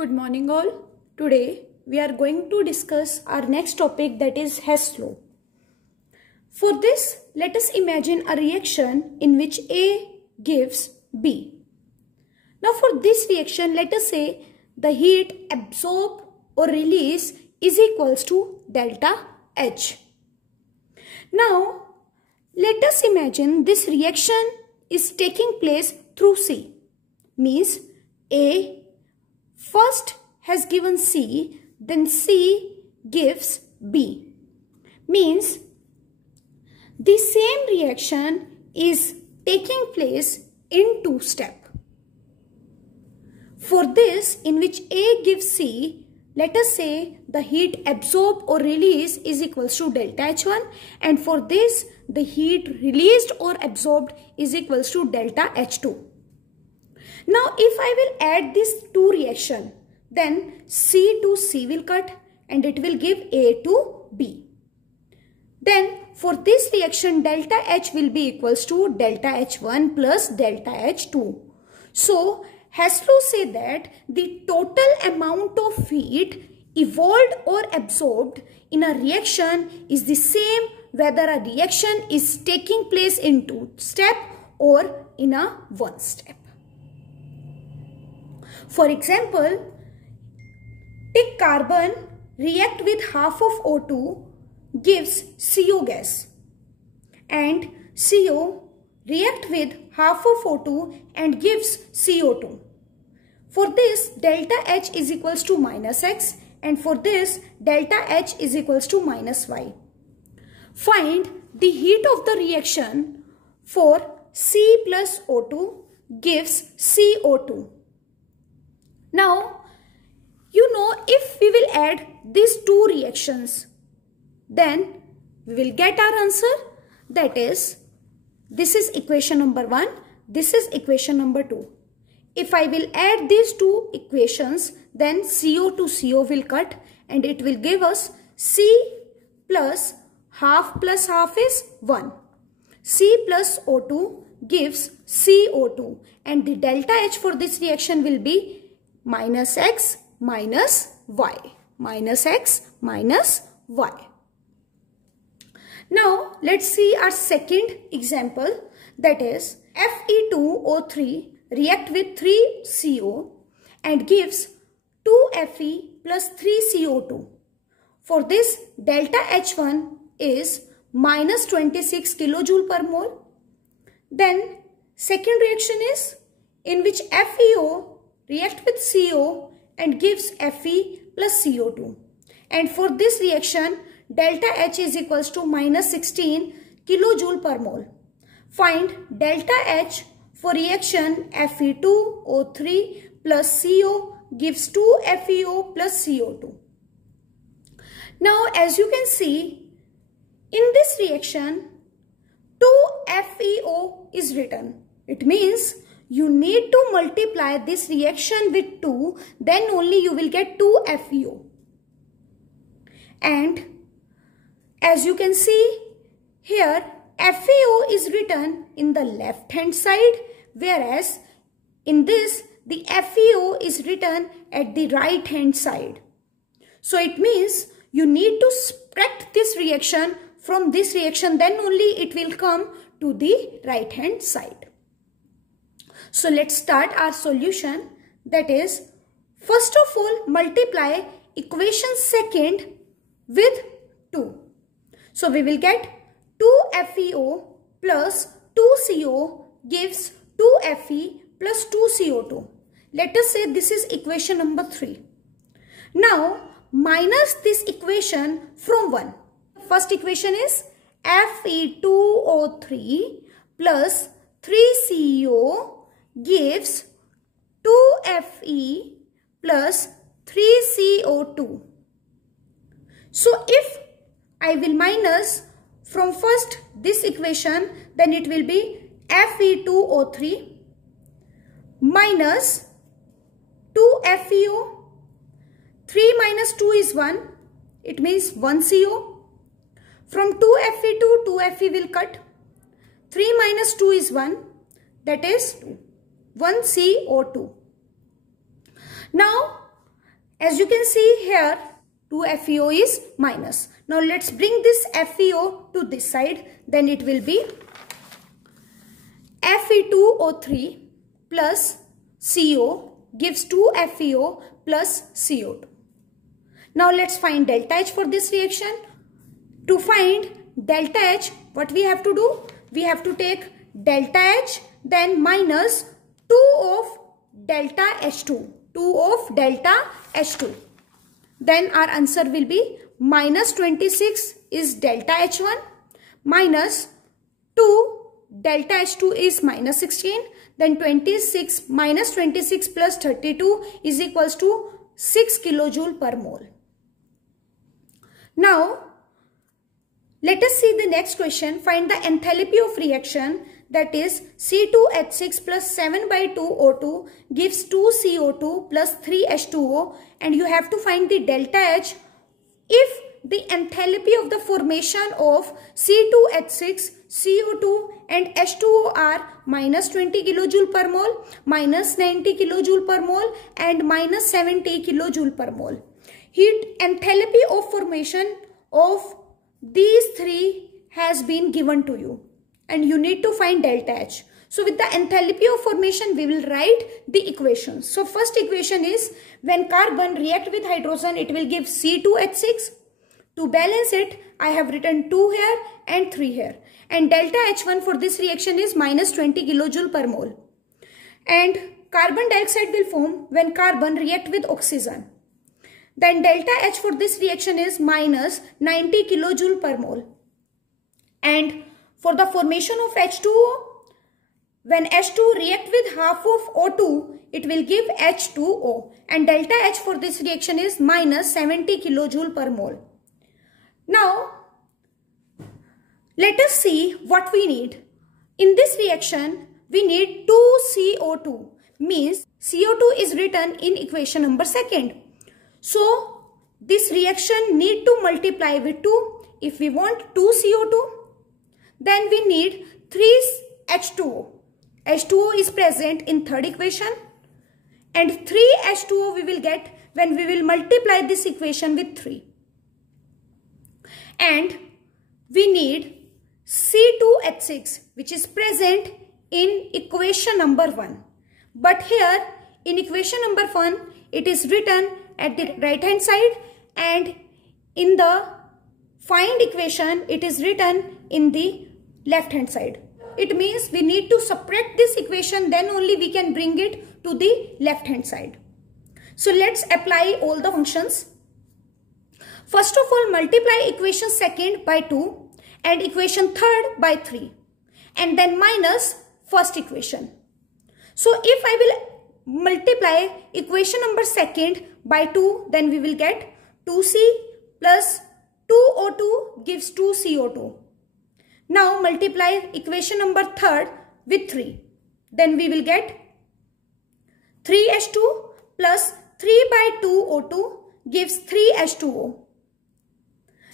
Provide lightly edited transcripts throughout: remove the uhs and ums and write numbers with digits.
Good morning all. Today we are going to discuss our next topic, that is Hess law. For this, let us imagine a reaction in which A gives B. Now for this reaction, let us say the heat absorbed or released is equals to delta H. Now let us imagine this reaction is taking place through C. Means A first has given C, then C gives B. Means the same reaction is taking place in two steps. For this, in which A gives C, let us say the heat absorbed or released is equals to delta H1, and for this the heat released or absorbed is equals to delta H2. Now if I will add these two reactions, then C to C will cut and it will give A to B. Then for this reaction, delta H will be equals to delta H1 plus delta H2. So Hess law say that the total amount of heat evolved or absorbed in a reaction is the same whether a reaction is taking place in two steps or in a one step. For example, take carbon react with half of O2 gives CO gas, and CO react with half of O2 and gives CO2. For this, delta H is equals to minus X, and for this delta H is equals to minus Y. Find the heat of the reaction for C plus O2 gives CO2. Now, you know, if we will add these two reactions, then we will get our answer. That is, this is equation number 1, this is equation number 2. If I will add these two equations, then CO to CO will cut and it will give us C plus half is 1. C plus O2 gives CO2, and the delta H for this reaction will be minus X minus Y. Minus X minus Y. Now let's see our second example, that is Fe2O3 react with 3CO and gives 2Fe plus 3CO2. For this, delta H1 is minus 26 kilojoule per mole. Then second reaction is in which FeO react with CO and gives Fe plus CO2. And for this reaction, delta H is equals to minus 16 kilojoule per mole. Find delta H for reaction Fe2O3 plus CO gives 2FeO plus CO2. Now as you can see, in this reaction 2FeO is written. It means you need to multiply this reaction with 2, then only you will get 2FeO. And as you can see here, FeO is written in the left hand side, whereas in this the FeO is written at the right hand side. So it means you need to subtract this reaction from this reaction, then only it will come to the right hand side. So let's start our solution. That is, first of all, multiply equation second with 2. So we will get 2FeO plus 2CO gives 2Fe plus 2CO2. Let us say this is equation number 3. Now minus this equation from 1. First equation is Fe2O3 plus 3CO gives 2Fe plus 3CO2. So if I will minus from first this equation, then it will be Fe2O3 minus 2FeO. 3 minus 2 is 1. It means 1 CO. From 2Fe to 2Fe will cut. 3 minus 2 is 1. That is 1 CO2. Now As you can see here, 2FeO is minus. Now let's bring this FeO to this side. Then it will be Fe2O3 plus CO gives 2FeO plus CO2. Now let's find delta H for this reaction. To find delta H, what we have to do? We have to take delta H, then minus 2 of delta H2. 2 of delta H2. Then our answer will be minus 26 is delta H1 minus 2 delta H2 is minus 16. Then 26 minus 26 plus 32 is equals to 6 kilojoule per mole. Now let us see the next question. Find the enthalpy of reaction, that is C2H6 plus 7/2O2 gives 2CO2 plus 3H2O, and you have to find the delta H if the enthalpy of the formation of C2H6, CO2 and H2O are minus 20 kilojoule per mole, minus 90 kilojoule per mole and minus 70 kilojoule per mole. Heat enthalpy of formation of these three has been given to you and you need to find delta H. So with the enthalpy of formation, we will write the equations. So first equation is when carbon react with hydrogen, it will give C2H6. To balance it, I have written 2 here and 3 here. And delta H1 for this reaction is minus 20 kilojoule per mole. And carbon dioxide will form when carbon react with oxygen. Then delta H for this reaction is minus 90 kilojoule per mole. And for the formation of H2O, when H2 react with half of O2, it will give H2O. And delta H for this reaction is minus 70 kilojoule per mole. Now, let us see what we need. In this reaction, we need 2CO2. Means CO2 is written in equation number 2. So, this reaction need to multiply with 2. If we want 2 CO2, then we need 3 H2O. H2O is present in third equation. And 3 H2O we will get when we will multiply this equation with 3. And we need C2H6 which is present in equation number 1. But here in equation number 1 it is written at the right hand side and in the find equation it is written in the left hand side. It means we need to subtract this equation, then only we can bring it to the left hand side. So let's apply all the functions. First of all, multiply equation 2 by 2 and equation 3 by 3 and then minus first equation. So if I will multiply equation number 2 by 2, then we will get 2C plus 2O2 gives 2CO2. Now multiply equation number 3 with 3. Then we will get 3H2 plus 3 by 2O2 gives 3H2O.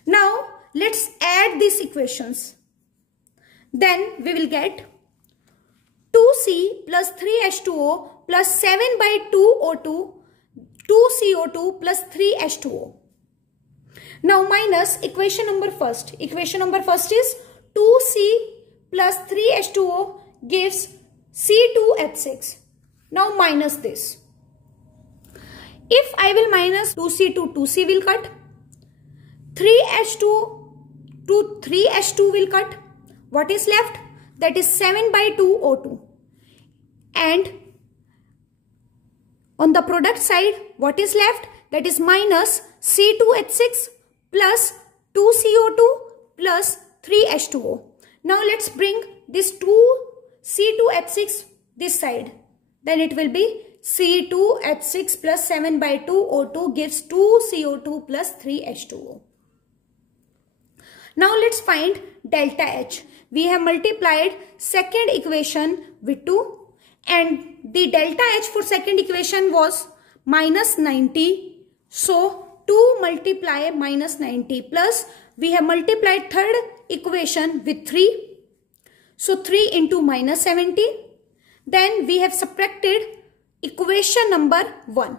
Now let's add these equations. Then we will get 2C plus 3H2O plus 7 by 2O2, 2CO2 plus 3H2O. Now minus equation number 1. Equation number 1 is 2C plus 3H2O gives C2H6. Now minus this. If I will minus 2C to 2C will cut. 3H2 to 3H2 will cut. What is left? That is 7 by 2O2. And on the product side, what is left? That is minus C2H6 plus 2CO2 plus 3H2O. Now let's bring this 2C2H6 this side. Then it will be C2H6 plus 7 by 2O2 gives 2CO2 plus 3H2O. Now let's find delta H. We have multiplied second equation with 2 and the delta H for second equation was minus 90. So 2 multiply minus 90 plus we have multiplied third equation with 3. So 3 into minus 70. Then we have subtracted equation number 1.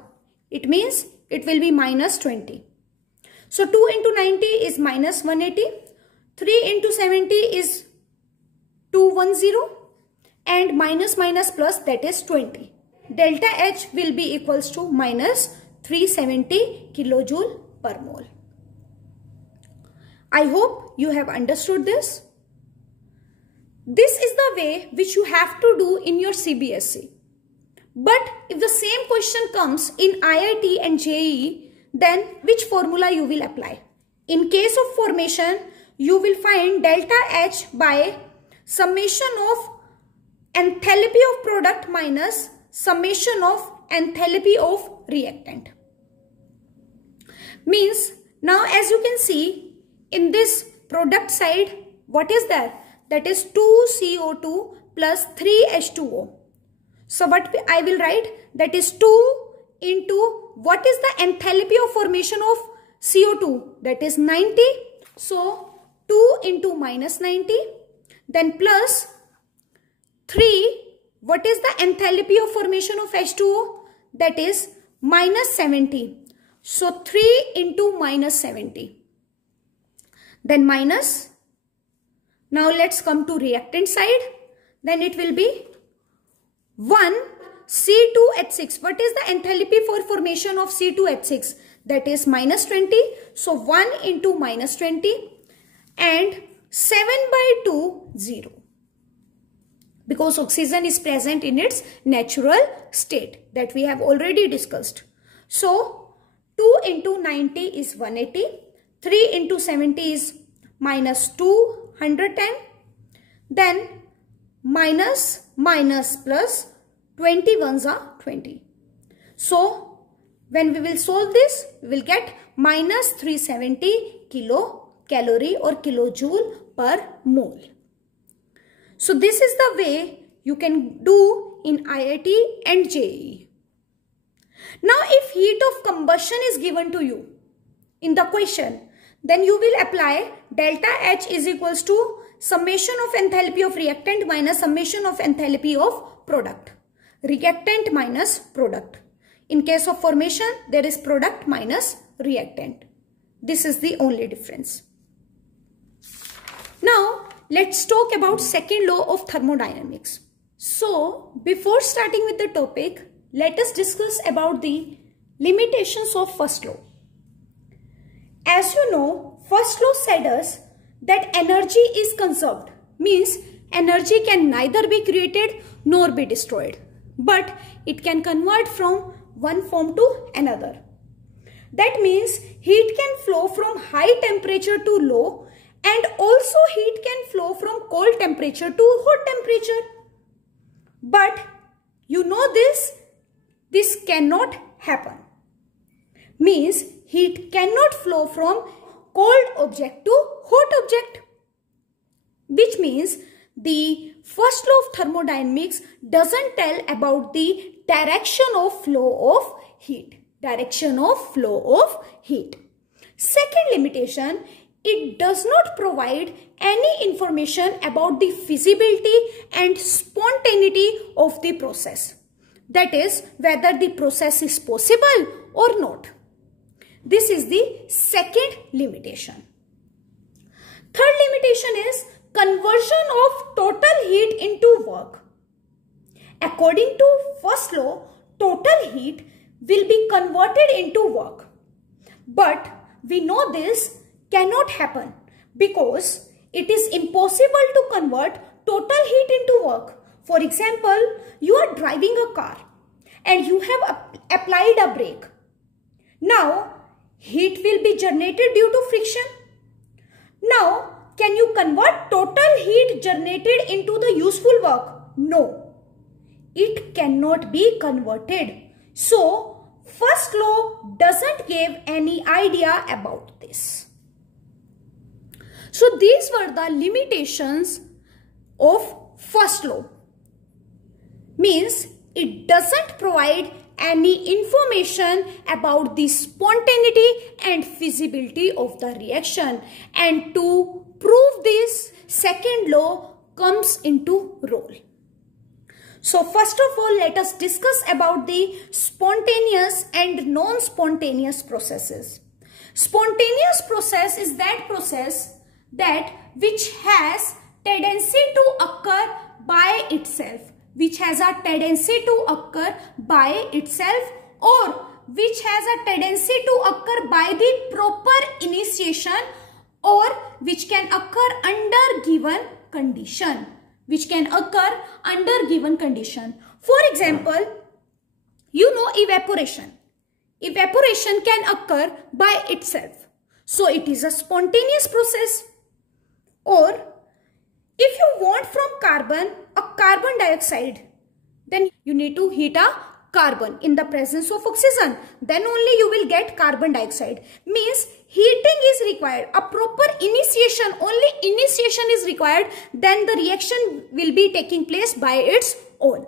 It means it will be minus 20. So 2 into 90 is minus 180. 3 into 70 is 210. And minus minus plus, that is 20. Delta H will be equals to minus 370 kilojoule per mole. I hope you have understood this. This is the way which you have to do in your CBSE. But if the same question comes in IIT and JEE, then which formula you will apply? In case of formation, you will find delta H by summation of enthalpy of product minus summation of enthalpy of reactant. Means, now as you can see, in this product side, what is there? That is 2CO2 plus 3H2O. So what I will write, that is 2 into what is the enthalpy of formation of CO2? That is 90. So 2 into minus 90. Then plus 3. What is the enthalpy of formation of H2O? That is minus 70. So 3 into minus 70. Then minus. Now let's come to reactant side. Then it will be 1 C2H6. What is the enthalpy for formation of C2H6? That is minus 20. So 1 into minus 20 and 7 by 2, 0. Because oxygen is present in its natural state that we have already discussed. So 2 into 90 is 180. 3 into 70 is minus 210. Then minus minus plus 21s are 20. So when we will solve this, we will get minus 370 kilocalorie or kilojoule per mole. So this is the way you can do in IIT and JEE. Now if heat of combustion is given to you in the question, then you will apply delta H is equals to summation of enthalpy of reactant minus summation of enthalpy of product. Reactant minus product. In case of formation, there is product minus reactant. This is the only difference. Now, let's talk about second law of thermodynamics. So, before starting with the topic, let us discuss about the limitations of first law. As you know, first law said us that energy is conserved. Means energy can neither be created nor be destroyed. But it can convert from one form to another. That means heat can flow from high temperature to low, and also heat can flow from cold temperature to hot temperature. But you know this cannot happen. Means heat cannot flow from cold object to hot object. Which means the first law of thermodynamics doesn't tell about the direction of flow of heat. Direction of flow of heat. Second limitation, it does not provide any information about the feasibility and spontaneity of the process. That is, whether the process is possible or not. This is the second limitation. Third limitation is conversion of total heat into work. According to first law, total heat will be converted into work. But we know this cannot happen because it is impossible to convert total heat into work. For example, you are driving a car and you have applied a brake. Now, heat will be generated due to friction. Now, can you convert total heat generated into the useful work? No, it cannot be converted. So, first law doesn't give any idea about this. So, these were the limitations of first law. Means it doesn't provide any information about the spontaneity and feasibility of the reaction. And to prove this, second law comes into role. So first of all, let us discuss about the spontaneous and non-spontaneous processes. Spontaneous process is that process that which has tendency to occur by itself, which has a tendency to occur by itself, or which has a tendency to occur by the proper initiation, or which can occur under given condition. Which can occur under given condition. For example, you know evaporation. Evaporation can occur by itself. So it is a spontaneous process. Or if you want from carbon a carbon dioxide, then you need to heat a carbon in the presence of oxygen. Then only you will get carbon dioxide. Means heating is required. A proper initiation, only initiation is required. Then the reaction will be taking place by its own.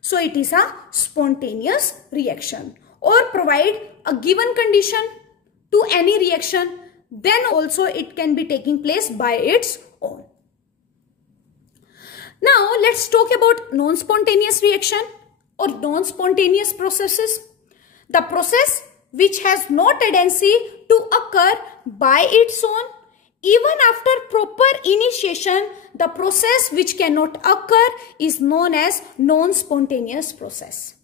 So it is a spontaneous reaction. Or provide a given condition to any reaction. Then also it can be taking place by its own. Now let's talk about non-spontaneous reaction or non-spontaneous processes. The process which has no tendency to occur by its own. Even after proper initiation, the process which cannot occur is known as non-spontaneous process.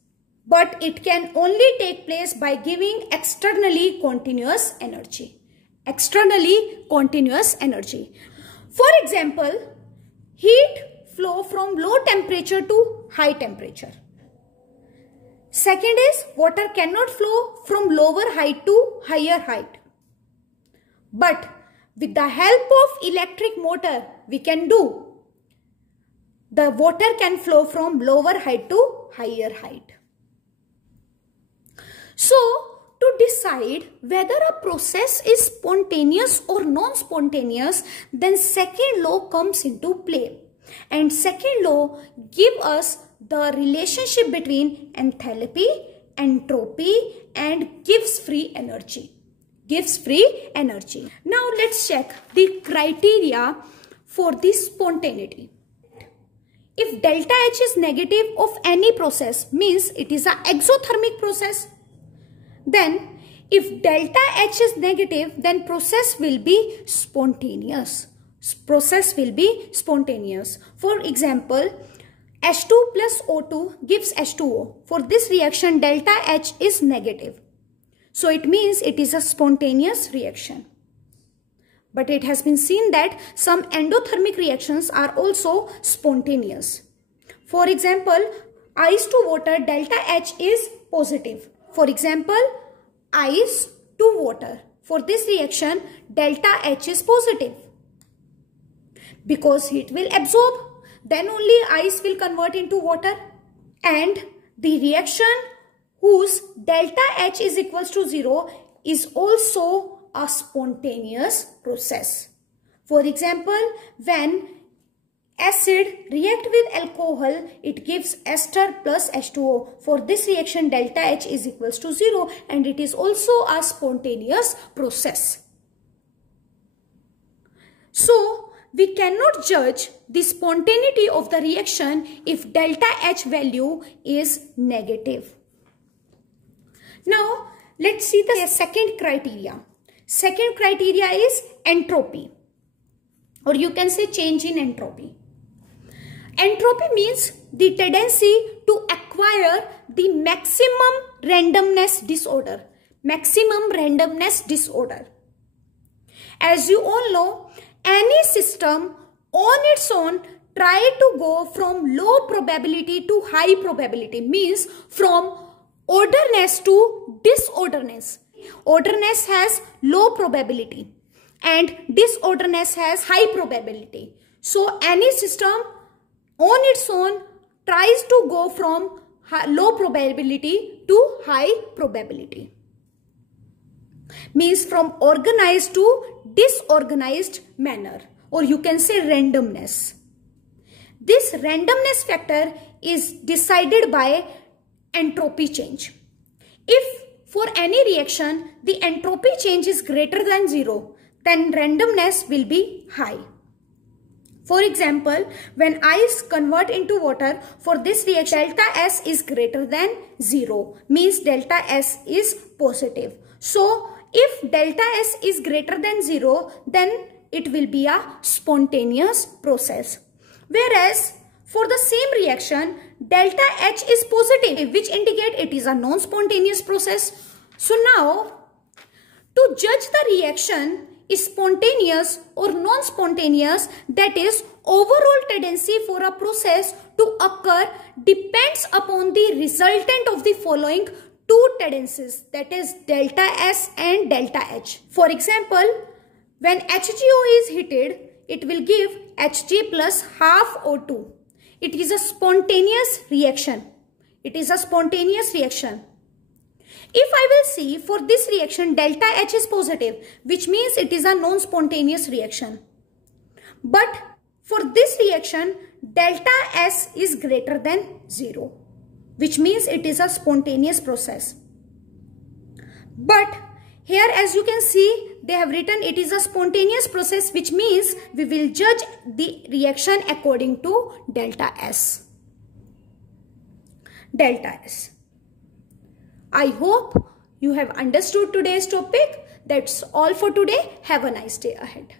But it can only take place by giving externally continuous energy. Externally continuous energy. For example, heat flow from low temperature to high temperature. Second is water cannot flow from lower height to higher height. But with the help of electric motor, we can do. The water can flow from lower height to higher height. So, to decide whether a process is spontaneous or non-spontaneous, then second law comes into play. And second law gives us the relationship between enthalpy, entropy, and gives free energy. Gives free energy. Now let's check the criteria for this spontaneity. If delta H is negative of any process, means it is an exothermic process. Then if delta H is negative, then process will be spontaneous. Process will be spontaneous. For example, H2 plus O2 gives H2O. For this reaction, delta H is negative. So it means it is a spontaneous reaction. But it has been seen that some endothermic reactions are also spontaneous. For example, ice to water, delta H is positive. For example, ice to water. For this reaction, delta H is positive. Because heat will absorb, then only ice will convert into water. And the reaction whose delta H is equals to 0 is also a spontaneous process. For example, when acid react with alcohol, it gives ester plus H2O. For this reaction, delta H is equals to 0 and it is also a spontaneous process. So, we cannot judge the spontaneity of the reaction if delta H value is negative. Now, let's see the second criteria. Second criteria is entropy, or you can say change in entropy. Entropy means the tendency to acquire the maximum randomness disorder. Maximum randomness disorder. As you all know, any system on its own try to go from low probability to high probability, means from orderness to disorderness. Orderness has low probability and disorderness has high probability. So any system on its own tries to go from low probability to high probability. Means from organized to disorganized manner, or you can say randomness. This randomness factor is decided by entropy change. If for any reaction the entropy change is greater than 0, then randomness will be high. For example, when ice convert into water, for this reaction delta S is greater than 0, means delta S is positive. So if delta S is greater than 0, then it will be a spontaneous process. Whereas for the same reaction, delta H is positive, which indicate it is a non-spontaneous process. So now, to judge the reaction is spontaneous or non-spontaneous, that is overall tendency for a process to occur depends upon the resultant of the following two tendencies, that is delta S and delta H. For example, when HGO is heated, it will give Hg plus half O2. It is a spontaneous reaction. It is a spontaneous reaction. If I will see for this reaction delta H is positive, which means it is a non-spontaneous reaction. But for this reaction delta S is greater than 0, which means it is a spontaneous process. But here as you can see, they have written it is a spontaneous process, which means we will judge the reaction according to delta S. Delta S. I hope you have understood today's topic. That's all for today. Have a nice day ahead.